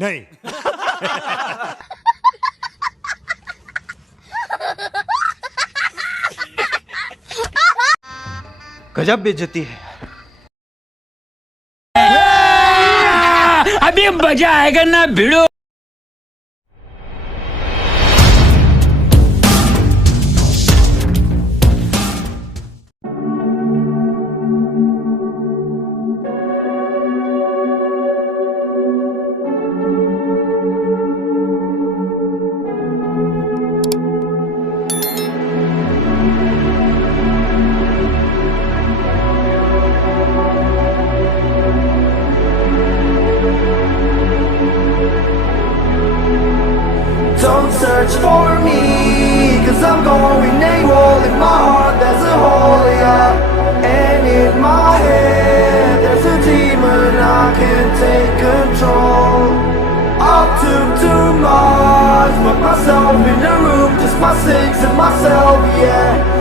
नहीं. गजब बेइज्जती है. अभी मजा आएगा ना भिड़ो. Don't search for me, cause I'm going AWOL. In my heart there's a hole, yeah. And in my head there's a demon, I can't take control. I took too much, put myself in a room, just my sins and myself, yeah.